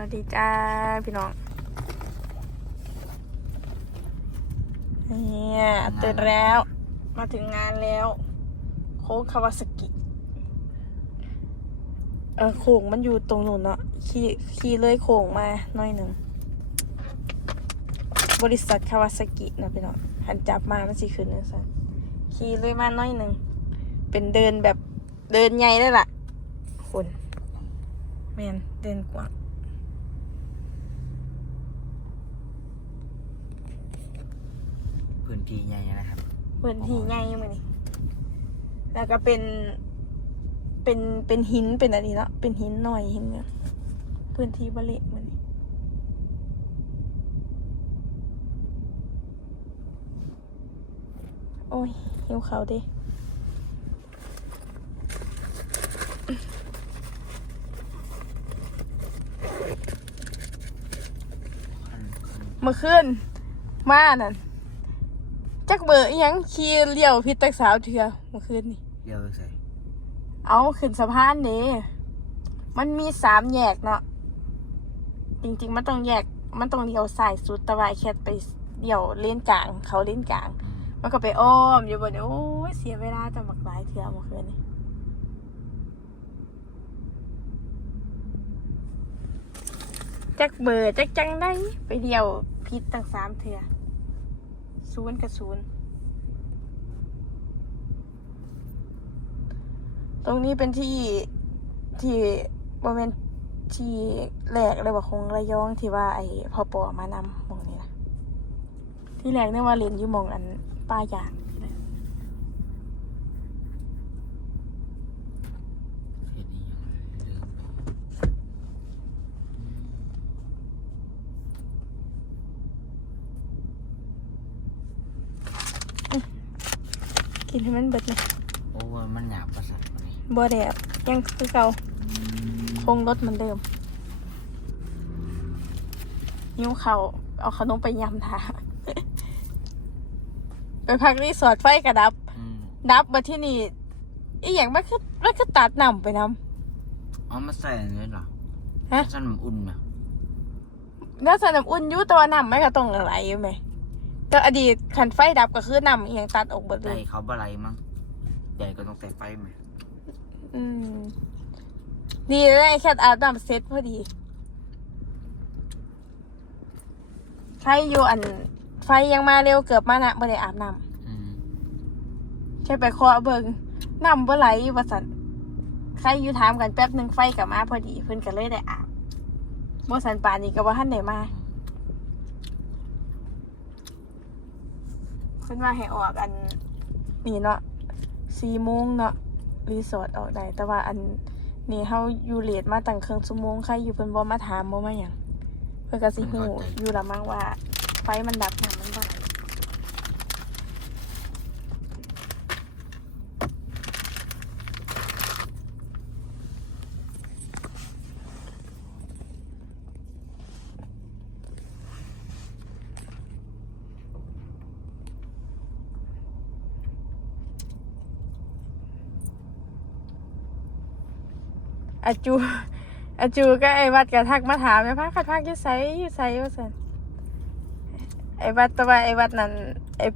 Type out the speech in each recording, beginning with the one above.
วัสดีจ้าพี่น้องเนี่ยตื่นแล้ว มาถึงงานแล้ว โค้งคาวาสกิ เออโค้งมันอยู่ตรงนู้นเนาะขี่ขี่เลยโค้งมาหน่อยหนึ่ง บริษัทคาวาสกินะพี่น้องหันจับมามันสิขึ้นนะสัขี่เลยมาหน่อยหนึ่ง เป็นเดินแบบเดินใหญ่ได้ล่ะคนแมนเดินกว้าง พื้นที่ใหญ่นะครับพื้นที่ใหญ่มานี่แล้วก็เป็นเป็นเป็นหินเป็นอะไรเนาะเป็นหินหน่อยหินเนี่ยพื้นที่บริเวณมันนี่โอ้ยหิวเขาดิเมื่อคืนมานั่น จักเบอร์อิหยังขี่เลี้ยวพิษตักสาวเถื่อเมื่อคืนนี่เดี๋ยวใส่เอาขึ้นสะพานนี่มันมีสามแยกเนาะจริง ๆ มันต้องแยก มันต้องเลี้ยวซ้ายสุดแต่ว่าไอ้แคทไปเลี้ยวเลนกลาง เขาเลนกลางอืมมันก็ไปอ้อมอยู่บนนี้โอ้ยเสียเวลาจังบักหลายเถื่อเมื่อคืนนี่จักเบอร์จักจังได้ไปเดียวพิษตั้งสามเถื่อ ศูนย์กับศูนย์ตรงนี้เป็นที่ที่บริเวณที่แรกเลยว่าคงระยองที่ว่าไอ้พอปอมานำมองนี้นะที่แรกเนี่ยว่าเรียนอยู่มองอันป้ายาง เฮ็ดนี่ยังลืมไป กินให้มันเบิดนะโอ้ยมันหยาบประสาทวันนี้บ่แดดยังคือเก่าคงรถเหมือนเดิมยิ้วเขาวเอาขนมไปยำทาไปพักรีสอร์ทไฟกระดับอืมดับมาที่นี่อีอย่างมันคือมันคือตัดน้ำไปน้เอามาใส่อันนี้เหรอฮะสั้นมันอุ่นนะำแล้วใส่น้ำอุ่นอยุ่แตัวาน้ำไม่กระตรงอะไรอยู่ไหม แต่อดีตขันไฟดับก็คือน้ำอหย่างตัดออกหมดเลใหญ่ยเขาบะไรมั้งใหญ่ก็ต้องใส่ไฟไหมอืม ดีเลยแค่อาบน้ำเซ็ตพอดีใครอยู่อัน ไฟยังมาเร็วเกือบมานะบ่ได้อาบน้อืมำแค่ไปเคาะเบิงน้ำบ่ไหลว่าสันใครอยู่ถามกันแป๊บหนึ่งไฟกลับมาพอดี เพิ่นก็เลยได้อาบบ่สันป่านนี้ก็บ่ทันได้มา เพิ่นว่าให้ออกอันนี่เนาะสี่โมงเนาะรีสอร์ทออกได้แต่ว่าอันนี่เฮาอยู่เลทมาตั้งเครื่องชั่วโมงใครอยู่เพิ่นบ่มาถามบ่มาหยังเพิ่นก็สิฮู้อยู่ละมั้งว่าไฟมันดับหยังมันบ่ อาจูอาจูก็ไอ้วัดก็ทักมาถามแม่พาคัดพักอยู่ไสอยู่ไสว่าซั่นไอ้วัดแต่ว่าไอ้วัดนั้นไอ้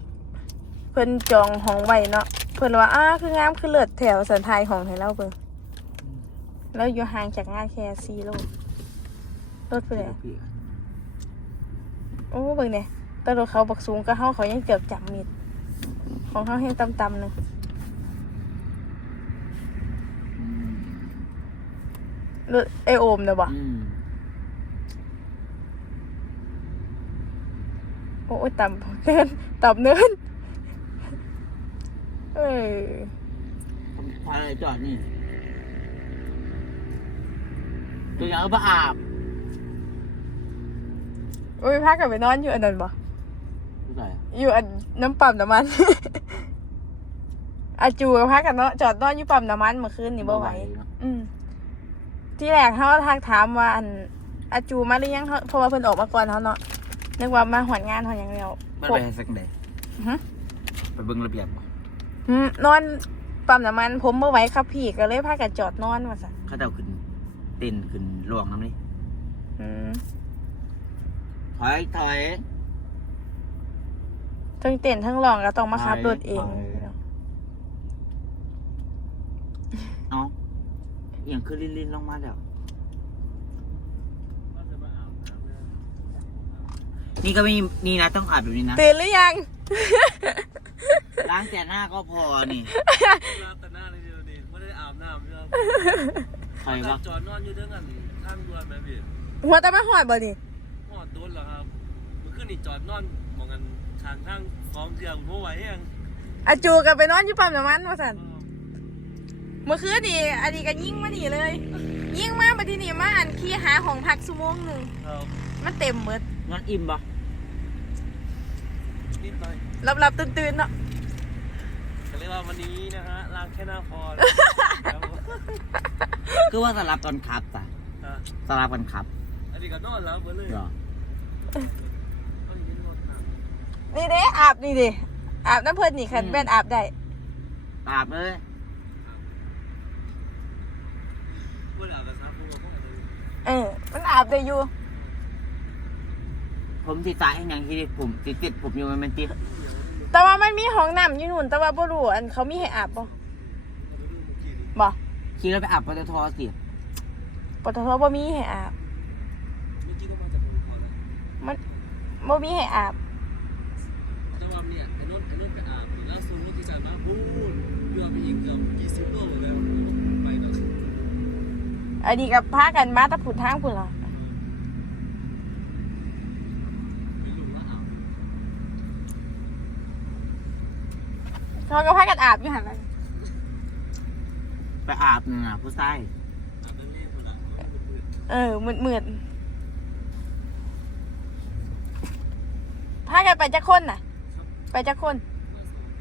เพิ่นจองห้องไว้เนาะเพิ่นว่าอ้าคืองามคือเลิศแถวสันทายห้องให้เราเบิ่งแล้วอยู่ห่างจากงานแค่4โลรถไปเลยพี่โอ้เบิ่งเนี่ยแตรถเขาบักสูงก็เฮาเขายังเกือบจับมิดของเฮาแห้งต่ำๆหนึง อืม รถ ไอโอมน่ะบ่อืมโอ้ยต่ำเนินต่ำเนินเออผมพาอะไรจอดนี่ ตัวอย่างเอาไปอาบโอ้ยพักกันไปนอนอยู่อันนั้นบ่ผู้ใส่อยู่อันน้ำปั๊มน้ำมัน อาจูกับพักกันเนาะจอดนอนอยู่ปั๊มน้ำมันเมื่อคืนนี่บ่ไหวอืม ที่แรกเขาทักถามว่าอันอาจูมาหรือยังเขาเพราะว่าเพิ่นออกมาก่อนเขาเนาะนึกว่ามาหอนงานหอนอย่างเดียวมันผมไปให้สักเดย์ฮะไปเบิ่งระเบียบบ่อืมนอนปั๊มน้ำมันผมเมื่อไหวครับพี่ก็เลยพากันจอดนอนว่าสันเขาเดาขึ้นเต้นขึ้นลวงน้ำนี่ออืมถอยถอยทั้งเต้นทั้งร้องก็ต้องมาขับรถเองไปเอาเอี ยงคือลินลินลงมาแล้ว นี่ก็ไม่นี่นะต้องอาบแบบนี้นะตื่นหรือยัง ล้างแต่หน้าก็พอนี่ลาแต่หน้าเลยเดียวนี่ไม่ได้อาบน้ำใช่ไหมใครวะจอดนอนอยู่เรื่องอันข้างด่วนไหมพี่หัวแต่มาหอดบ่นี่หอดโดนเหรอครับมันขึ้นนี่จอดนอนมองกันทางข้างสองเทียงหัวไหวยังอาจูก็ไปนอนอยู่ปั๊มน้ำมันว่าสันเมื่อคืนนี่อันนี้ก็ยิ่งมาหนีเลย ยิ่งมามาที่นี่มาอันขี้หาของพักชั่วโมงหนึ่งครับมันเต็มหมดนอนอิ่มปะนิดหน่อยรับรับตื่นตื่นๆเนาะก็เรียกว่าวันนี้นะฮะล้างแค่หน้าพอแล้วครับผมคือว่าสลับกันขับจ้ะอะสลับกันขับ อันนี้ก็นอนแล้วเหมือนเลยเหรอก็อยู่ที่นอนน้ำนี่เด้อาบนี่ดิอาบน้ำเพิ่นนี่คันแม่นอาบได้อาบเลย พูดอาบกับซับพูดกับพวกอะไร เออ มันอาบได้อยู่ ผมติดตายให้ยังที่ผมติดติดผมอยู่มันเป็นติดแต่ว่ามันมีห้องน้ำอยู่นู่น แต่ว่าบ่รู้อันเขามีให้อาบบ่บ่ขี่แล้วไปอาบปตทสิปตทบ่มีให้อาบเมื่อกี้ก็มาจากดูก่อนแล้วมันบ่มีให้อาบแต่ว่าเนี่ยไอ้นุ่นไอ้นุ่นไปอาบแล้วซูมรถที่จานมาบูนเกือบไปอีกเกือบยี่สิบโลแล้วไปเนาะ อันนี้กับพากันมาแตะผุดทางพุ่นล่ะไม่รู้ว่าอาบเขาก็พากันอาบอยู่หั่นล่ะไปอาบเนี่ยนะผู้ชายอาบนั่นเล่นคนละมันมืดเออมืดๆพากันไปจักคนน่ะ ไปจักคนๆมาสองคน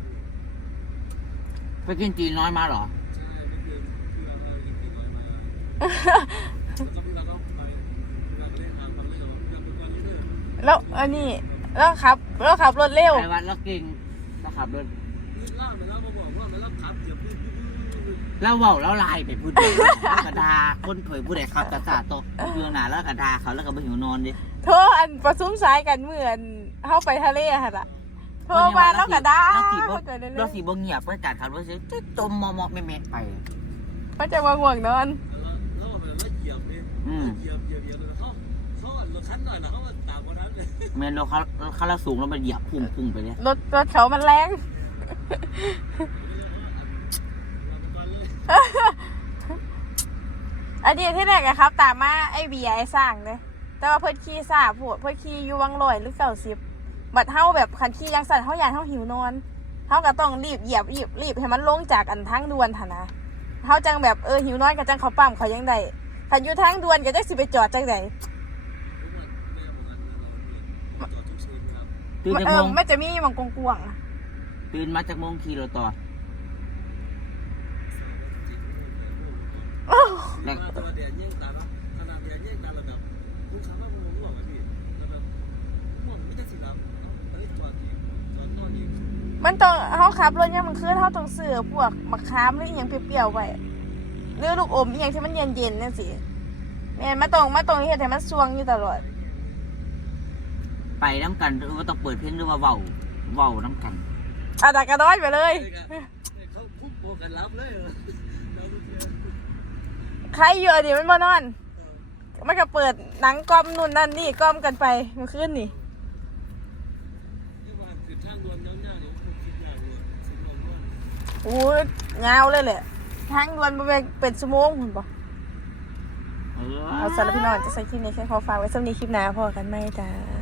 ไปกินจีนน้อยมาเหรอ แล้วก็เราก็ไปเราก็เล่นทางฟังเลยเหรอเรื่องทุกวันนี้เลยแล้วอันนี้แล้วขับแล้วขับรถเร็วไอ้วัดแล้วกินแล้วขับรถนี่ล่าไปแล้วมาบอกว่าไปแล้วขับเดี๋ยวพูดพูดพูดพูดแล้วเว่าแล้วลายไปพูดเดียวแล้วกระดาคนเผยผู้ใดขับกระสาตกอยู่หนาแล้วกระดาเขาแล้วก็ไปหิวนอนดิโทรอันประซุมสายกันเหมือนเข้าไปทะเลหั่นล่ะโทรมาแล้วก็ได้แล้วสีบ่เขาเกิดเรื่แล้วอยสีบ่เงียบก็จัดขับรถสิจิ๊ดจมมอมอแม่แม่ไปๆมันจะมาง่วงนอน อืมเหยียบเหยียบเหยียบเลยเขาเขาอะรถคันหน่อยนะเขามาตามคนนั้นเลยแมนเราเขาเขาเราสูงแล้วมันเหยียบพุ่งพุ่งไปเลยรถรถเขามันแรง อันนี้ที่แรกอะครับ ตามมาไอเบียไอสร้างเลยแต่ว่าเพิ่นขี่ซาพวดเพิ่นขี่อยู่วังลอยหรือเก่าสิบบัดเฮาแบบคันขี่ยังสั่นเฮาอยากเฮาหิวนอนเฮาก็ต้องรีบเหยียบรีบรีบให้มันลงจากอันทางดวนหั่นนะเฮาจังแบบเออหิวนอนก็จังเขาปั๊มเขายังได้ คันอยู่ทางด่วนก็จังสิไปจอดจังไดตื่นจากเอโมองมันจะมีหมองกวางๆอะตื่นมาจากโมงขี่รถต่อแล้วตัวเดียนยิ่งตาขนาดเดียนยิ่งตาแบบลูกค้าว่าง่วงง่วงอะพี่แล้วแบบง่วงไม่ได้สิรับไปจอดอีกจอดนอนอีกมันต้องเฮาขับรถยามมันคืนเฮาต้องซื้อพวกมะขามหรืออีหยังเปรี้ยวๆไว้ หรือลูกอมอีหยังที่มันเย็นๆจังซี่แม่นมาต้องมาต้องเฮ็ดให้มันสวงอยู่ตลอด ไปน้ำกันหรือว่าต้องเปิดเพลงหรือว่าเว้าเว้าน้ำกัน อาดากระด้อยไปเลย เขาพุ่งโบกันรับเลยเราเจอใครอยู่อันนี้มันบ่นอน มันก็เปิดหนังกล้อมนู่นนั่นนี่กล้อมกันไปเมื่อคืนนี่ ที่ว่าคือทางด่วนย่างๆนี่คือคิดอย่างเลยสิบโมงด่วนอู้ยาวเลยแหละ ทางด่วนบ่แม่นเป็นชั่วโมงพุ่นบ่เออเอาสารบพี่น้องจะใส่คลิปนี้แค่ขอฝากไว้สำหรับคลิปหน้าพอกันไหมจ้า